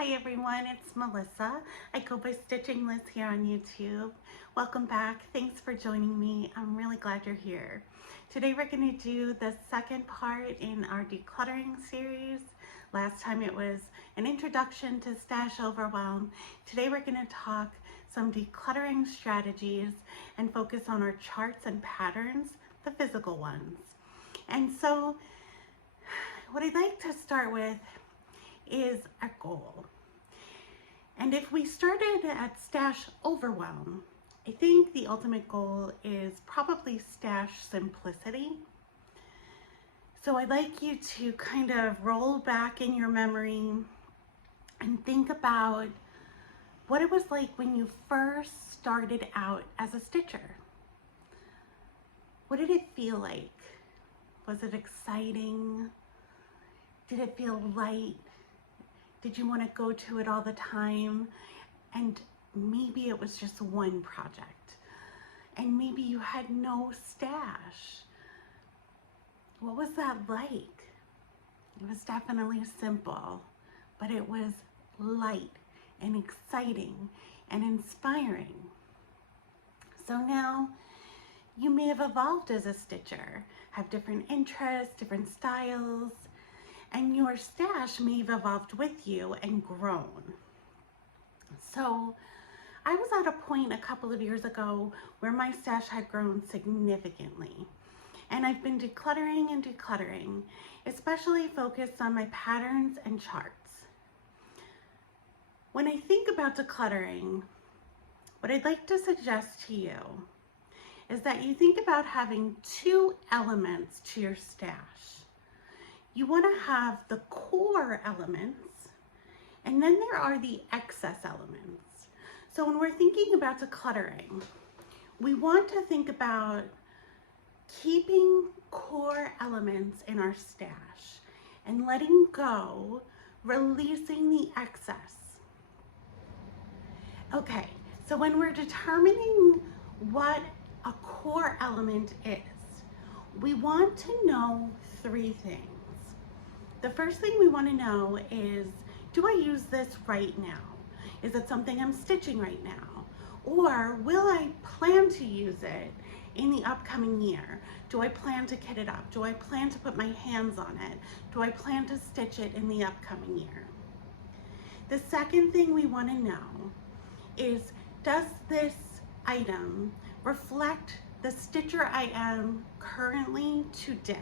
Hi everyone, it's Melissa. I go by Stitching Liz here on YouTube. Welcome back. Thanks for joining me. I'm really glad you're here. Today we're going to do the second part in our decluttering series. Last time it was an introduction to stash overwhelm. Today we're going to talk some decluttering strategies and focus on our charts and patterns, the physical ones. And so what I'd like to start with is a goal. And if we started at stash overwhelm, I think the ultimate goal is probably stash simplicity. So I'd like you to kind of roll back in your memory and think about what it was like when you first started out as a stitcher. What did it feel like? Was it exciting? Did it feel light? Did you want to go to it all the time? And maybe it was just one project. And maybe you had no stash. What was that like? It was definitely simple, but it was light and exciting and inspiring. So now you may have evolved as a stitcher, have different interests, different styles, and your stash may have evolved with you and grown. So I was at a point a couple of years ago where my stash had grown significantly. And I've been decluttering and decluttering, especially focused on my patterns and charts. When I think about decluttering, what I'd like to suggest to you is that you think about having two elements to your stash. You want to have the core elements, and then there are the excess elements. So when we're thinking about decluttering, we want to think about keeping core elements in our stash and letting go, releasing the excess. Okay, so when we're determining what a core element is, we want to know three things. The first thing we want to know is, do I use this right now? Is it something I'm stitching right now? Or will I plan to use it in the upcoming year? Do I plan to kit it up? Do I plan to put my hands on it? Do I plan to stitch it in the upcoming year? The second thing we want to know is, does this item reflect the stitcher I am currently today?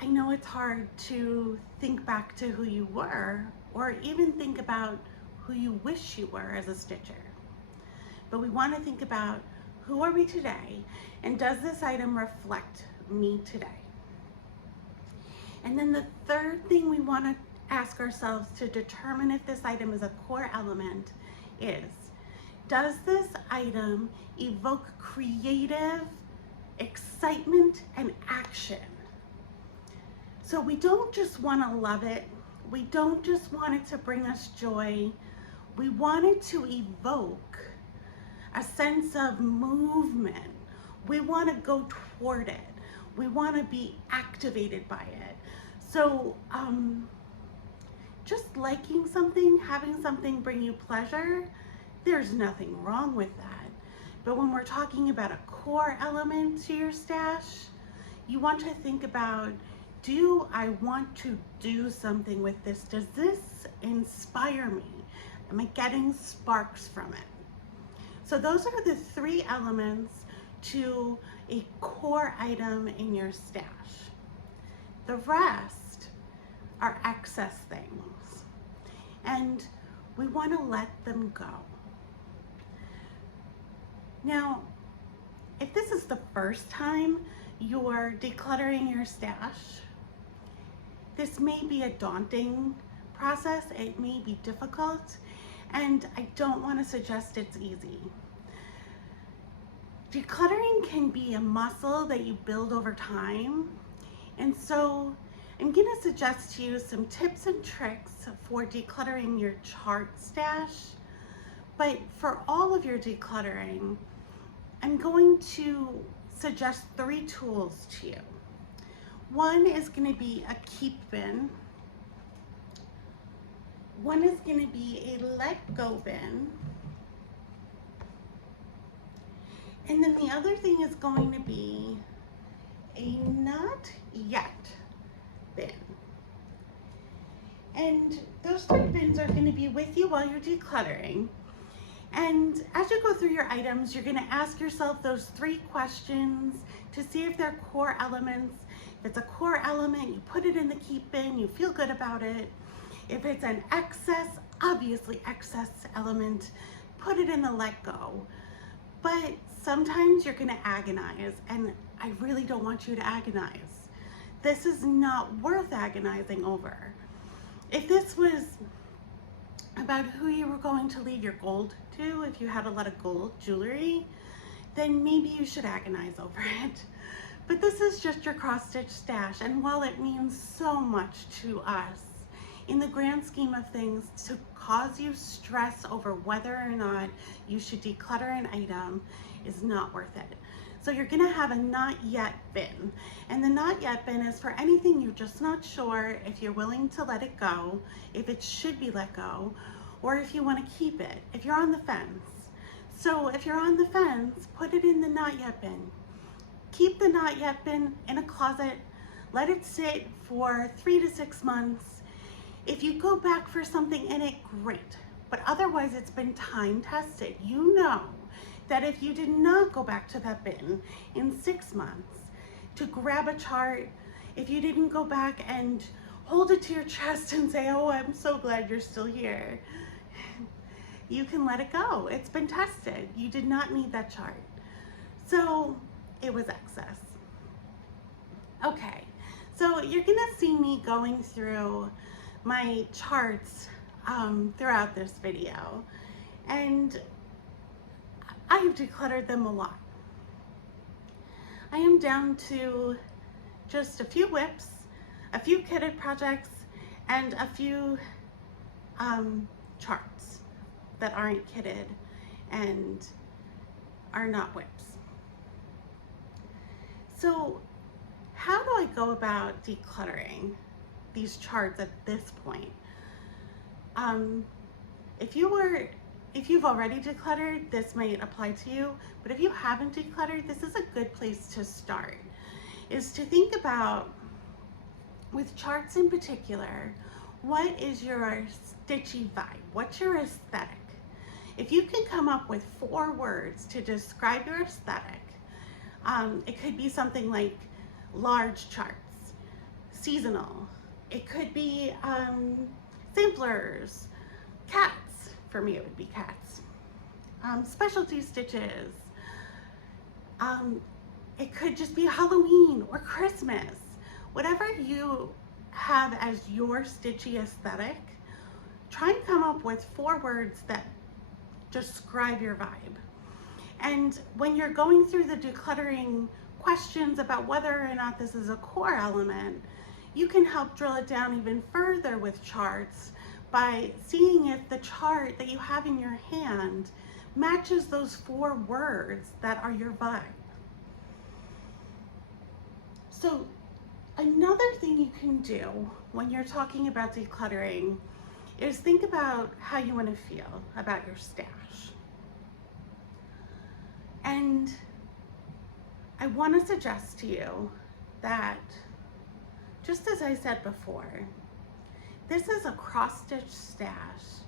I know it's hard to think back to who you were or even think about who you wish you were as a stitcher. But we want to think about, who are we today, and does this item reflect me today? And then the third thing we want to ask ourselves to determine if this item is a core element is, does this item evoke creative excitement and action? So we don't just want to love it. We don't just want it to bring us joy. We want it to evoke a sense of movement. We want to go toward it. We want to be activated by it. So just liking something, having something bring you pleasure, there's nothing wrong with that. But when we're talking about a core element to your stash, you want to think about, do I want to do something with this? Does this inspire me? Am I getting sparks from it? So those are the three elements to a core item in your stash. The rest are excess things, and we want to let them go. Now, if this is the first time you're decluttering your stash, this may be a daunting process. It may be difficult, and I don't want to suggest it's easy. Decluttering can be a muscle that you build over time, and so I'm going to suggest to you some tips and tricks for decluttering your chart stash. But for all of your decluttering, I'm going to suggest three tools to you. One is going to be a keep bin. One is going to be a let go bin. And then the other thing is going to be a not yet bin. And those 3 bins are going to be with you while you're decluttering. And as you go through your items, you're going to ask yourself those 3 questions to see if they're core elements. If it's a core element, you put it in the keep bin, you feel good about it. If it's an excess, obviously excess element, put it in the let go. But sometimes you're going to agonize, and I really don't want you to agonize. This is not worth agonizing over. If this was about who you were going to leave your gold to, if you had a lot of gold jewelry, then maybe you should agonize over it. But this is just your cross-stitch stash, and while it means so much to us, in the grand scheme of things, to cause you stress over whether or not you should declutter an item is not worth it. So you're gonna have a not yet bin. And the not yet bin is for anything you're just not sure if you're willing to let it go, if it should be let go, or if you wanna keep it, if you're on the fence. So if you're on the fence, put it in the not yet bin. Keep the not yet bin in a closet, let it sit for 3 to 6 months. If you go back for something in it, great. But otherwise it's been time tested. You know that if you did not go back to that bin in 6 months to grab a chart, if you didn't go back and hold it to your chest and say, oh, I'm so glad you're still here, you can let it go. It's been tested. You did not need that chart. So it was excess. Okay, so you're gonna see me going through my charts throughout this video, and I've decluttered them a lot. I am down to just a few whips, a few kitted projects, and a few charts that aren't kitted and are not whips. So how do I go about decluttering these charts at this point? If you've already decluttered, this might apply to you, but if you haven't decluttered, this is a good place to start, is to think about, with charts in particular, what is your stitchy vibe? What's your aesthetic? If you can come up with 4 words to describe your aesthetic, it could be something like large charts, seasonal. It could be samplers, cats. For me, it would be cats. Specialty stitches. It could just be Halloween or Christmas. Whatever you have as your stitchy aesthetic, try and come up with 4 words that describe your vibe. And when you're going through the decluttering questions about whether or not this is a core element, you can help drill it down even further with charts by seeing if the chart that you have in your hand matches those 4 words that are your vibe. So another thing you can do when you're talking about decluttering is think about how you want to feel about your stash. And I want to suggest to you that, just as I said before, this is a cross-stitch stash,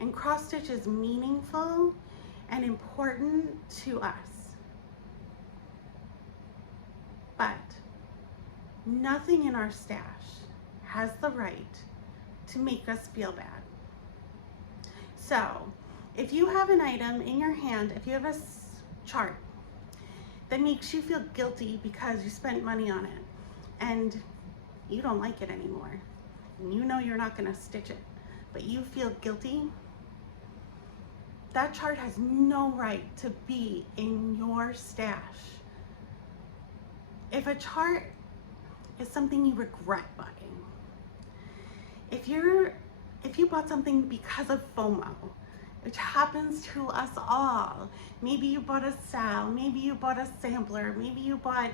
and cross-stitch is meaningful and important to us. But nothing in our stash has the right to make us feel bad. So if you have an item in your hand, if you have a chart that makes you feel guilty because you spent money on it and you don't like it anymore, and you know you're not going to stitch it, but you feel guilty, that chart has no right to be in your stash. If a chart is something you regret buying, if you bought something because of FOMO, which happens to us all, maybe you bought a sale, maybe you bought a sampler, maybe you bought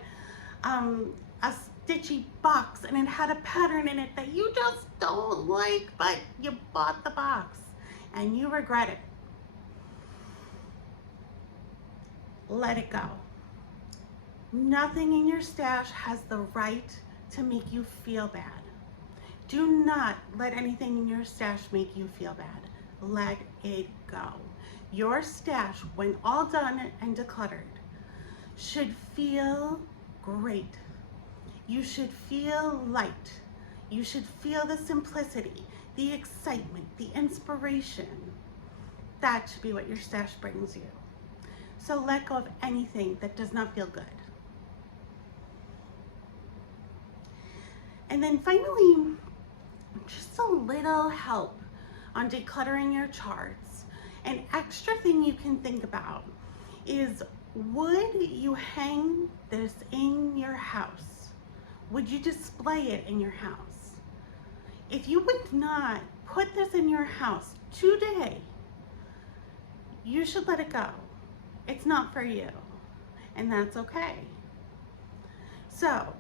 ditchy box and it had a pattern in it that you just don't like, but you bought the box and you regret it. Let it go. Nothing in your stash has the right to make you feel bad. Do not let anything in your stash make you feel bad. Let it go. Your stash, when all done and decluttered, should feel great. You should feel light. You should feel the simplicity, the excitement, the inspiration. That should be what your stash brings you. So let go of anything that does not feel good. And then finally, just a little help on decluttering your charts. An extra thing you can think about is, would you hang this in your house? Would you display it in your house? If you would not put this in your house today, you should let it go. It's not for you, and that's okay. So,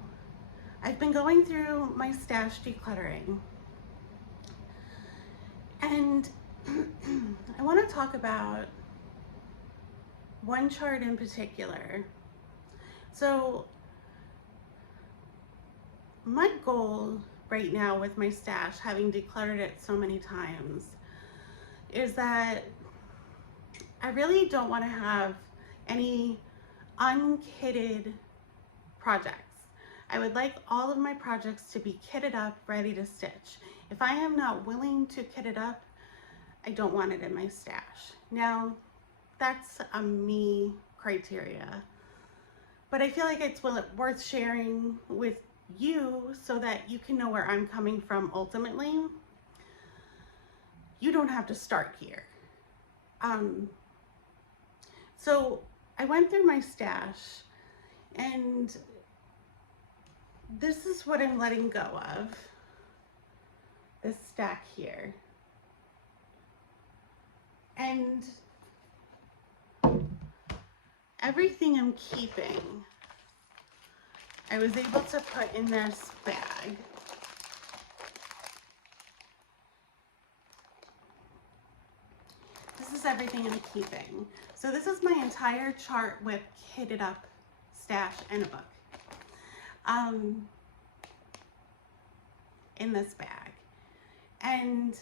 I've been going through my stash decluttering, and I want to talk about one chart in particular. So, my goal right now with my stash, having decluttered it so many times, is that I really don't want to have any unkitted projects. I would like all of my projects to be kitted up, ready to stitch. If I am not willing to kit it up, I don't want it in my stash. Now, that's a me criteria, but I feel like it's worth sharing with you so that you can know where I'm coming from ultimately. You don't have to start here. So I went through my stash, and this is what I'm letting go of, this stack here. And everything I'm keeping, I was able to put in this bag. This is everything I'm keeping. So this is my entire chart with kitted up stash and a book in this bag. And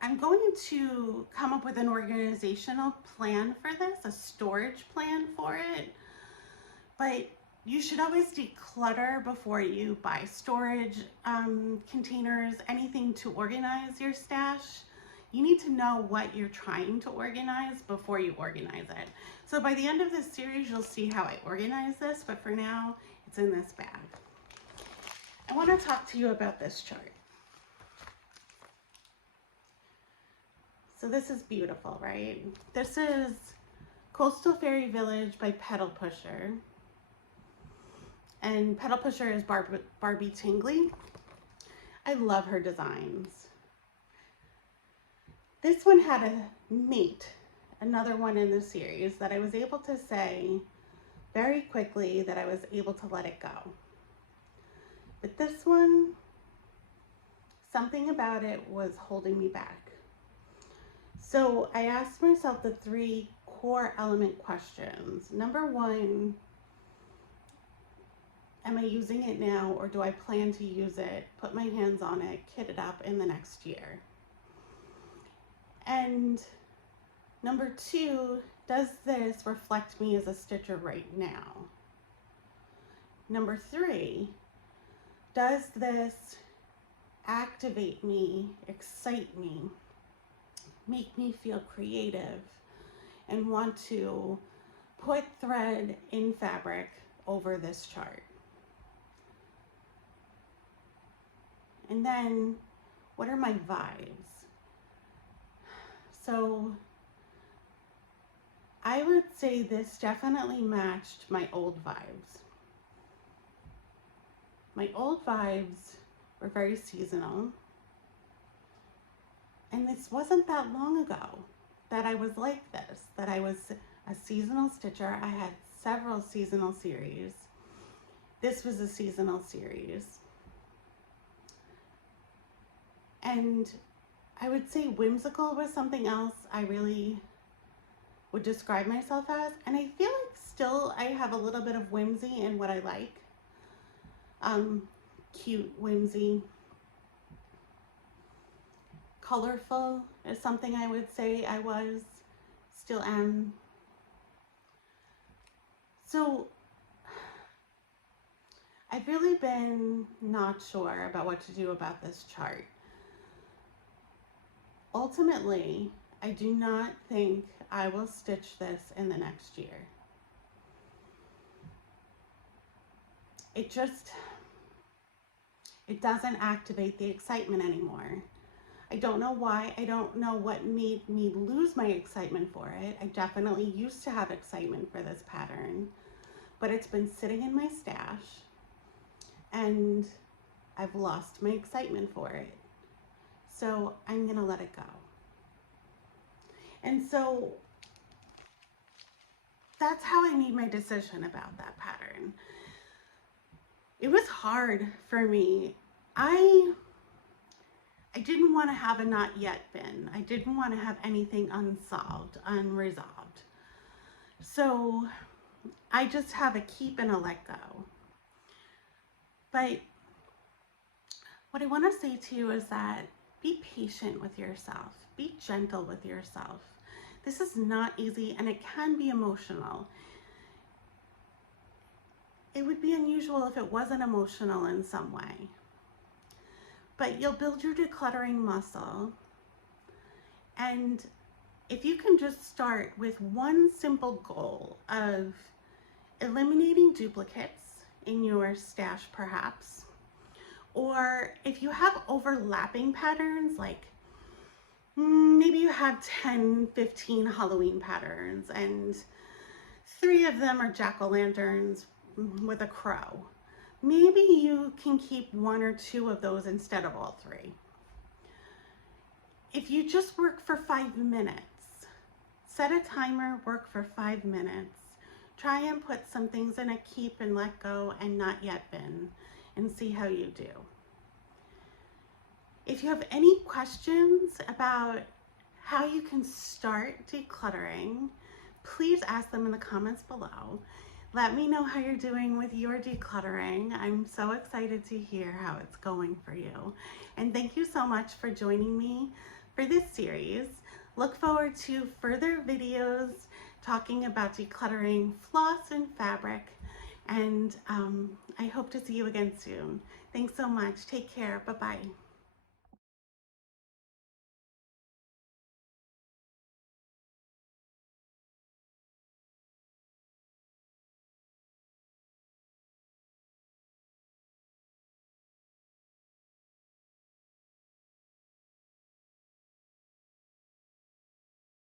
I'm going to come up with an organizational plan for this, a storage plan for it. But you should always declutter before you buy storage containers, anything to organize your stash. You need to know what you're trying to organize before you organize it. So by the end of this series, you'll see how I organize this, but for now, it's in this bag. I want to talk to you about this chart. So this is beautiful, right? This is Coastal Fairy Village by Pedal Pusher. And Pedal Pusher is Barbie Tingley. I love her designs. This one had a mate, another one in the series, that I was able to say very quickly that I was able to let it go. But this one, something about it was holding me back. So I asked myself the 3 core element questions. Number 1, am I using it now, or do I plan to use it, put my hands on it, kit it up in the next year? And number 2, does this reflect me as a stitcher right now? Number 3, does this activate me, excite me, make me feel creative, and want to put thread in fabric over this chart? And then, what are my vibes? So I would say this definitely matched my old vibes. My old vibes were very seasonal. And this wasn't that long ago that I was like this, that I was a seasonal stitcher. I had several seasonal series. this was a seasonal series. And I would say whimsical was something else I really would describe myself as. And I feel like still I have a little bit of whimsy in what I like. Cute, whimsy. Colorful is something I would say I was, still am. So I've really been not sure about what to do about this chart. Ultimately, I do not think I will stitch this in the next year. It doesn't activate the excitement anymore. I don't know why. I don't know what made me lose my excitement for it. I definitely used to have excitement for this pattern, but it's been sitting in my stash and I've lost my excitement for it. So I'm gonna let it go. And so that's how I made my decision about that pattern. It was hard for me. I didn't want to have a not yet bin. I didn't want to have anything unsolved, unresolved. So I just have a keep and a let go. But what I want to say to you is that be patient with yourself. Be gentle with yourself. This is not easy and it can be emotional. It would be unusual if it wasn't emotional in some way. But you'll build your decluttering muscle. And if you can just start with one simple goal of eliminating duplicates in your stash perhaps, or if you have overlapping patterns, like maybe you have 10, 15 Halloween patterns and 3 of them are jack-o'-lanterns with a crow. Maybe you can keep 1 or 2 of those instead of all 3. If you just work for 5 minutes, set a timer, work for 5 minutes, try and put some things in a keep and let go and not yet bin and see how you do. If you have any questions about how you can start decluttering, please ask them in the comments below. Let me know how you're doing with your decluttering. I'm so excited to hear how it's going for you. And thank you so much for joining me for this series. Look forward to further videos talking about decluttering floss and fabric. And I hope to see you again soon. Thanks so much. Take care. Bye-bye.